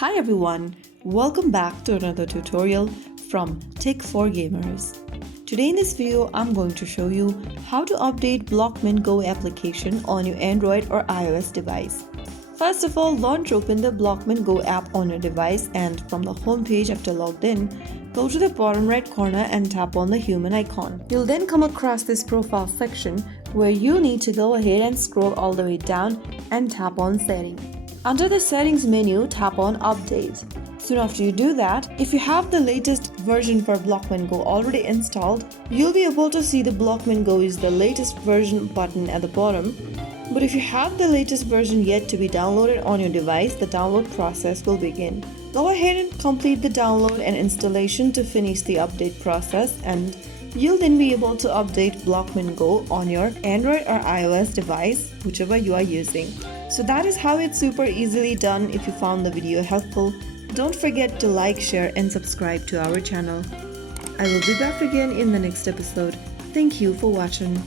Hi everyone, welcome back to another tutorial from Tech for Gamers. Today in this video, I'm going to show you how to update Blockman Go application on your Android or iOS device. First of all, launch open the Blockman Go app on your device and from the home page after logged in, go to the bottom right corner and tap on the human icon. You'll then come across this profile section where you need to go ahead and scroll all the way down and tap on settings. Under the settings menu, tap on update. Soon after you do that, if you have the latest version for Blockman Go already installed, you'll be able to see the Blockman Go is the latest version button at the bottom. But if you have the latest version yet to be downloaded on your device, the download process will begin. Go ahead and complete the download and installation to finish the update process, and you'll then be able to update Blockman Go on your Android or iOS device, whichever you are using. So that is how it's super easily done. If you found the video helpful, don't forget to like, share and subscribe to our channel. I will be back again in the next episode. Thank you for watching.